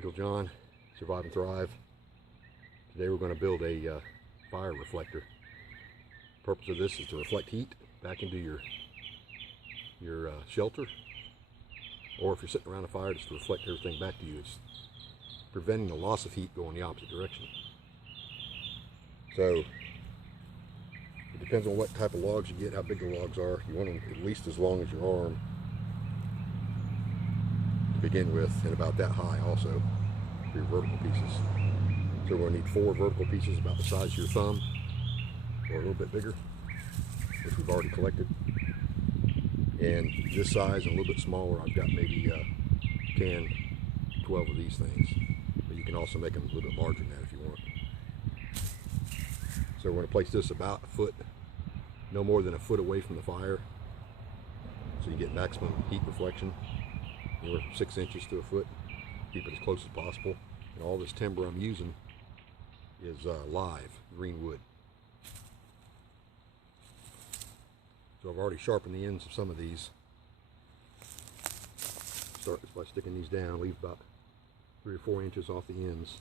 Eagle John, Survive and Thrive. Today we're going to build a fire reflector. The purpose of this is to reflect heat back into your shelter, or if you're sitting around a fire, just to reflect everything back to you. It's preventing the loss of heat going the opposite direction. So it depends on what type of logs you get, how big the logs are. You want them at least as long as your arm to begin with, and about that high also for your vertical pieces. So we're going to need 4 vertical pieces about the size of your thumb, or a little bit bigger, which we've already collected. And this size and a little bit smaller, I've got maybe 10, 12 of these things. But you can also make them a little bit larger than that if you want. So we're going to place this about a foot, no more than a foot away from the fire, so you get maximum heat reflection, anywhere from 6 inches to a foot. Keep it as close as possible. And all this timber I'm using is live green wood. So I've already sharpened the ends of some of these. Start by sticking these down, leave about 3 or 4 inches off the ends.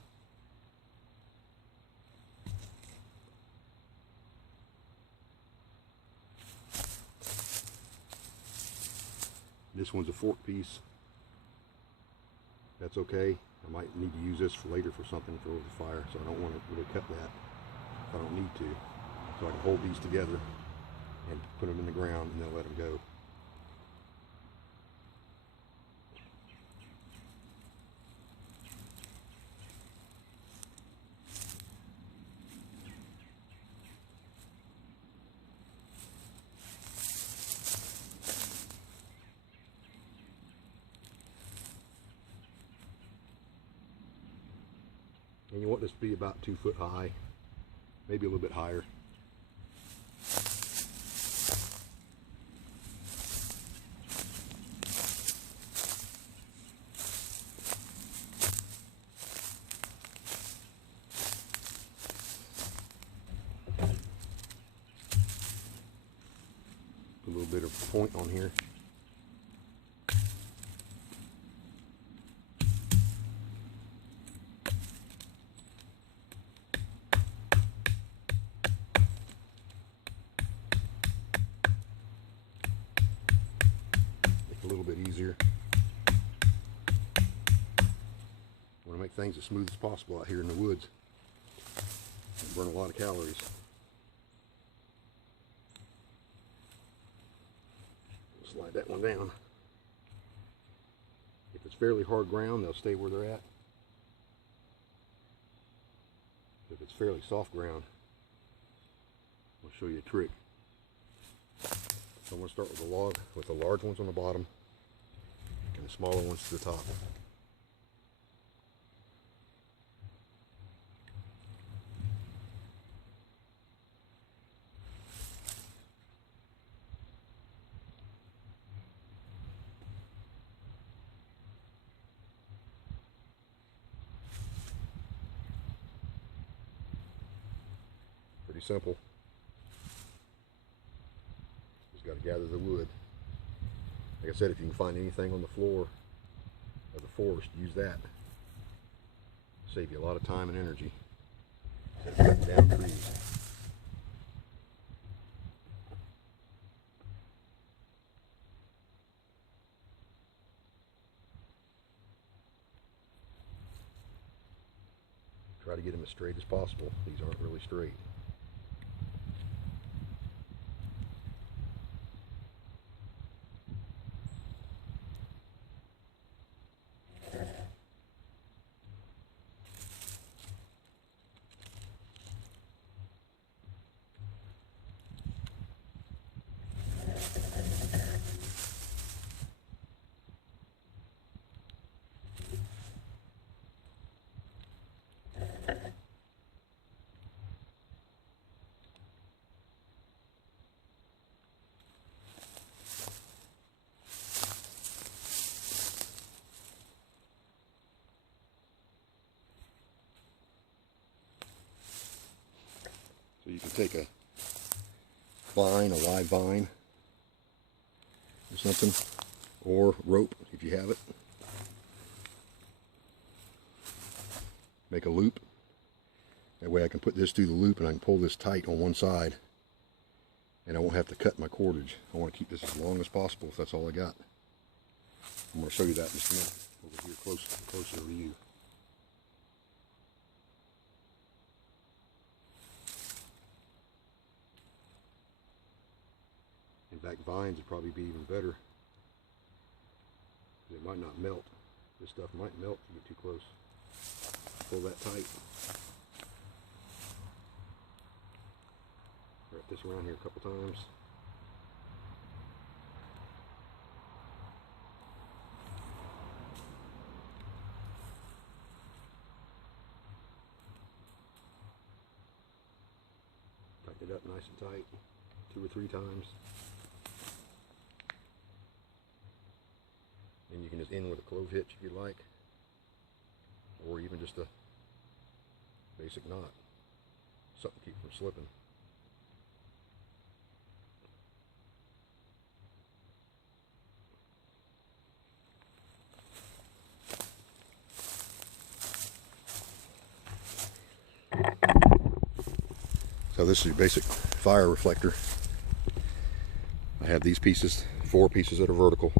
This one's a fork piece. That's okay. I might need to use this for later for something for over the fire, so I don't want to really cut that if I don't need to. So I can hold these together and put them in the ground and then let them go. And you want this to be about 2 foot high, maybe a little bit higher. A little bit of point on here. A little bit easier. I want to make things as smooth as possible out here in the woods. Burn a lot of calories. Slide that one down. If it's fairly hard ground, they'll stay where they're at. If it's fairly soft ground, I'll show you a trick. So I'm going to start with the log, with the large ones on the bottom and the smaller ones to the top. Pretty simple. Just got to gather the wood. Like I said, if you can find anything on the floor of the forest, use that. Save you a lot of time and energy. Instead of cutting down trees. Try to get them as straight as possible. These aren't really straight. So you can take a vine, a live vine or something, or rope if you have it. make a loop. That way I can put this through the loop and I can pull this tight on one side, and I won't have to cut my cordage. I want to keep this as long as possible if that's all I got. I'm going to show you that in just a minute over here, closer to you. In fact, vines would probably be even better. It might not melt. This stuff might melt if you get too close. Pull that tight. Wrap this around here a couple times. Tighten it up nice and tight, 2 or 3 times. And you can just end with a clove hitch if you like, or even just a basic knot, something to keep from slipping. So this is your basic fire reflector. I have these pieces, 4 pieces that are vertical,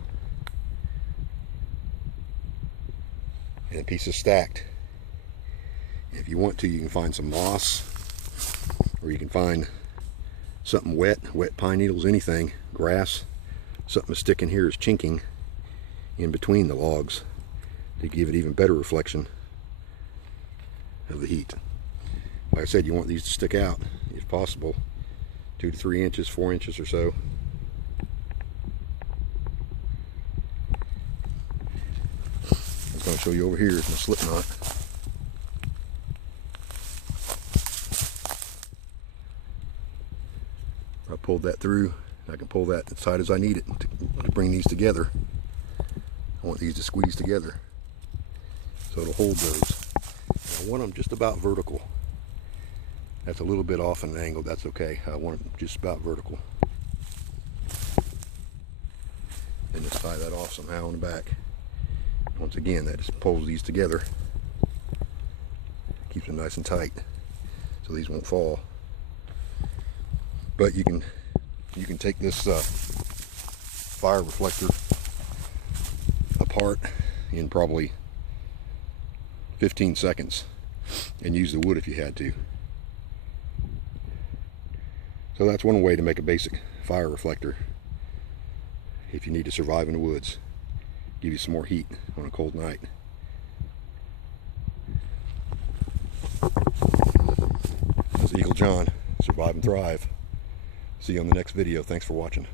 and pieces stacked. If you want to, you can find some moss, or you can find something wet pine needles, anything, grass, something to stick in here is chinking in between the logs to give it even better reflection of the heat. Like I said, you want these to stick out if possible, 2 to 3 inches, 4 inches or so. I'm going to show you over here is my slip knot. I pulled that through. I can pull that as tight as I need it to bring these together. I want these to squeeze together so it'll hold those. And I want them just about vertical. That's a little bit off an angle, that's okay. I want them just about vertical. And just tie that off somehow on the back. Once again, that just pulls these together. Keeps them nice and tight so these won't fall. But you can take this fire reflector apart in probably 15 seconds and use the wood if you had to. So that's one way to make a basic fire reflector if you need to survive in the woods. Give you some more heat on a cold night. This is Eagle John, survive and thrive. See you on the next video. Thanks for watching.